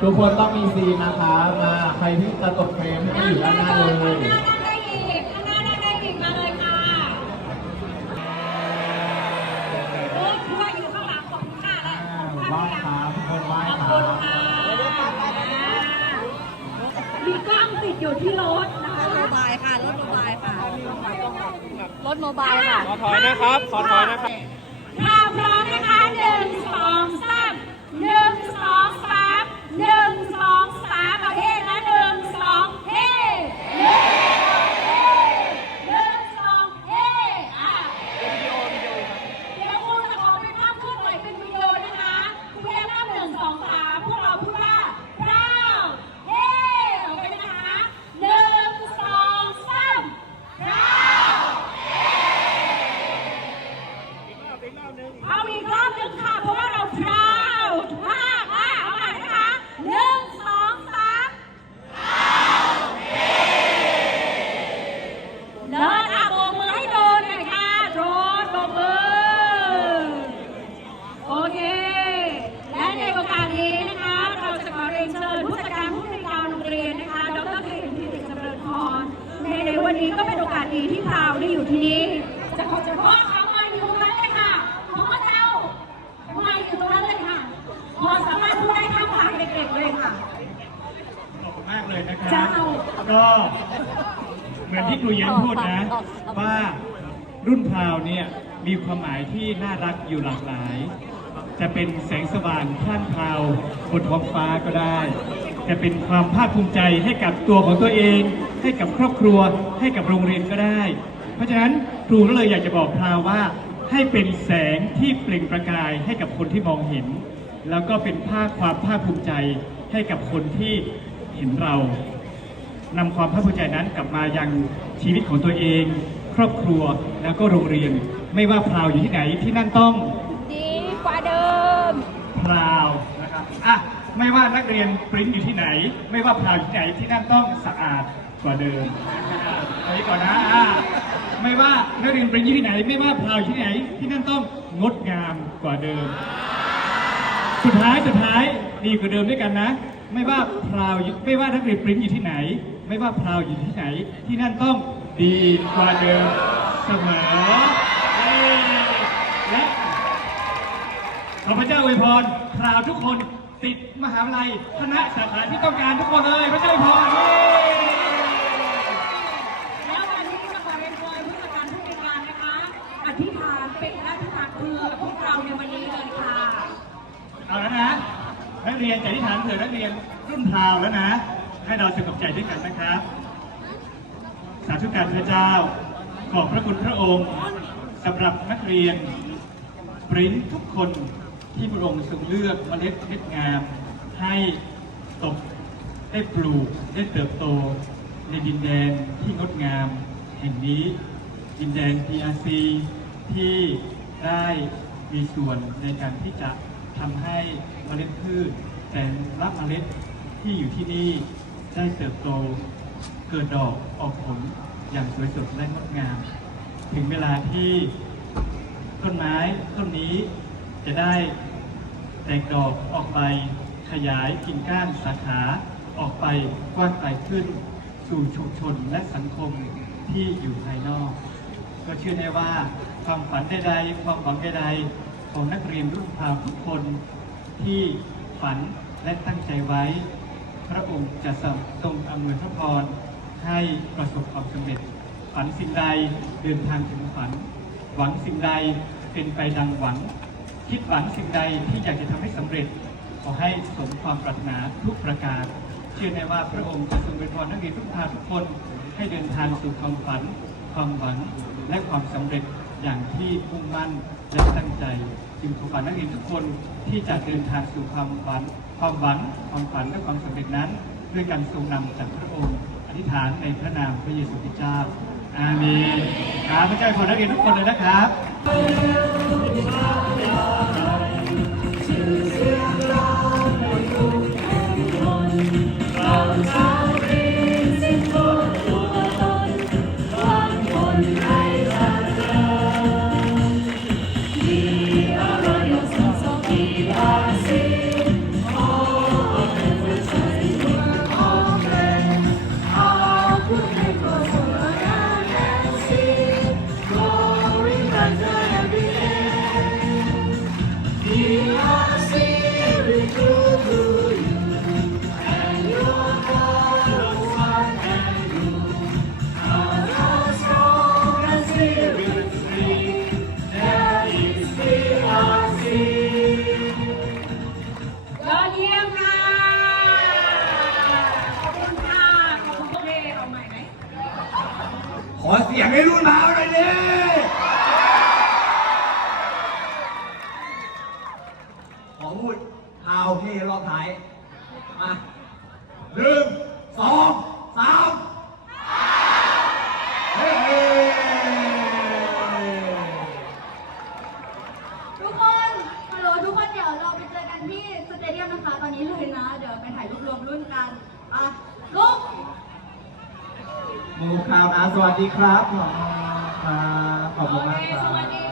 ทุกคนต้องมีซีนนะคะ มาใครที่จะตกเฟรมให้อยู่ด้านหน้าเลยข้าหน้าได้อีกข้าหน้าได้อีมาเลยค่ะรถพ่วงอยู่ข้างหลังขอบคุณค่ะและอ่าไหว้ครับทุกคนไหว้ครับมีกล้องติดอยู่ที่รถนะคะรถโมบายค่ะ รถโมบายค่ะ รถโมบายค่ะ ขอถอยนะครับ ขอถอยนะครับา จะขอเฉพาะเขามาอยู่ตรงนั้นเลยค่ะขอพระเจ้ามาอยู่ตรงนั้นเลยค่ะพอสามารถพูดได้ข้ามทางเด็กๆเลยค่ะ ขอบคุณมากเลยนะครัเจ้า บก็เหมือนที่ครูเย็นพูดนะ ว่ารุ่นพราวเนี่ยมีความหมายที่น่ารักอยู่หลากหลาย จะเป็นแสงสว่างท่านพราวบนท้องฟ้าก็ได้ จะเป็นความภาคภูมิใจให้กับตัวของตัวเอง ให้กับครอบครัว ให้กับโรงเรียนก็ได้ เพราะฉะนั้นครูก็เลยอยากจะบอกพราวว่าให้เป็นแสงที่เปล่งประกายให้กับคนที่มองเห็น แล้วก็เป็นภาคความภาคภูมิใจให้กับคนที่เห็นเรานำความภาคภูมิใจนั้นกลับมายังชีวิตของตัวเอง ครอบครัวแล้วก็โรงเรียน ไม่ว่าพราวอยู่ที่ไหนที่นั่นต้องดีกว่าเดิมพราวนะครับอะไม่ว่านักเรียนปริ้นอยู่ที่ไหน ไม่ว่าพราวอยู่ที่ไหนที่นั่นต้องสะอาดกว่าเดิมไปก่อนนะอะ ไม่ว่านักเรียนปริ้นอยู่ที่ไหน ไม่ว่าพาวอยู่ที่ไหน ที่นั่นต้องงดงามกว่าเดิม สุดท้ายสุดท้ายดีกว่าเดิมด้วยกันนะ ไม่ว่าพราวไม่ว่านักเรียนปริ้นอยู่ที่ไหน ไม่ว่าพราวอยู่ที่ไหน ที่นั่นต้องดีกว่าเดิมเสมอและขอพระเจ้าอวยพรพราวทุกคนติดมหาวิทยาลัยคณะสาขาที่ต้องการทุกคนเลยพระเจ้าอวยพรเย้ แล้ววันนี้จะขอเรียนเชิญผู้จัดการผู้บริการนะคะ อธิษฐานเป็นอธิษฐานเพื่อพวกเราในวันนี้เลยค่ะ เอาแล้วนะ นักเรียนใจที่ฐานเผื่อนักเรียนรุ่นพาวแล้วนะ ให้เราสงบใจด้วยกันนะครับ สาธุการพระเจ้า ขอบพระคุณพระองค์สำหรับนักเรียนปริ้นทุกคนที่พระองค์ทรงเลือกเมล็ดเม็ดงาม ให้ตกได้ปลูกได้เติบโต ในดินแดนที่งดงาม แห่งนี้ดินแดน PRC ที่ได้มีส่วนในการที่จะ ทำให้เมล็ดพืชแต่ละเมล็ดที่อยู่ที่นี่ได้เติบโตเกิดดอกออกผลอย่างสวยสดและงดงาม ถึงเวลาที่ต้นไม้ต้นนี้จะได้แตกดอกออกไปขยายกิ่งก้านสาขาออกไปกว้างไกลขึ้น สู่ชุมชนและสังคมที่อยู่ภายนอก ก็เชื่อได้ว่าความฝันใดๆความหวังใดๆ ของนักเรียนรุ่นพาวทุกคนที่ฝันและตั้งใจไว้ พระองค์จะทรงอำนวยพระพรให้ประสบความสำเร็จ ฝันสิ่งใดเดินทางถึงฝัน หวังสิ่งใดเป็นไปดังหวัง คิดหวังสิ่งใดที่อยากจะทำให้สำเร็จ ขอให้สมความปรารถนาทุกประการ เชื่อในว่าพระองค์จะทรงอวยพรนักเรียนทุกพาทุกคนให้เดินทางสู่ความฝัน ความหวังและความสำเร็จ อย่างที่มุ่งมั่นและตั้งใจจึงขอฝากนักเรียนทุกคนที่จะเดินทางสู่ความฝัน ความหวังความฝันและความสำเร็จนั้น ด้วยการทรงนำจากพระองค์ อธิษฐานในพระนามพระเยซูคริสต์เจ้าอาเมนครับพระเจ้าขอนักเรียนทุกคนเลยนะครับ อเสียงให้รุ่นพาวหน่อยดิขอพูดพาวนี่รอบท้าย มาหนึ่งสองสามเฮ้ทุกคนฮัลโหลทุกคนเดี๋ยวเราไปเจอกันที่สเตเดียมนะคะ ตอนนี้เลยนะ เดี๋ยวไปถ่ายรูปรวมรุ่นกันอะ มูข่าวนะสวัสดีครับขอบคุณมากครับวัสดี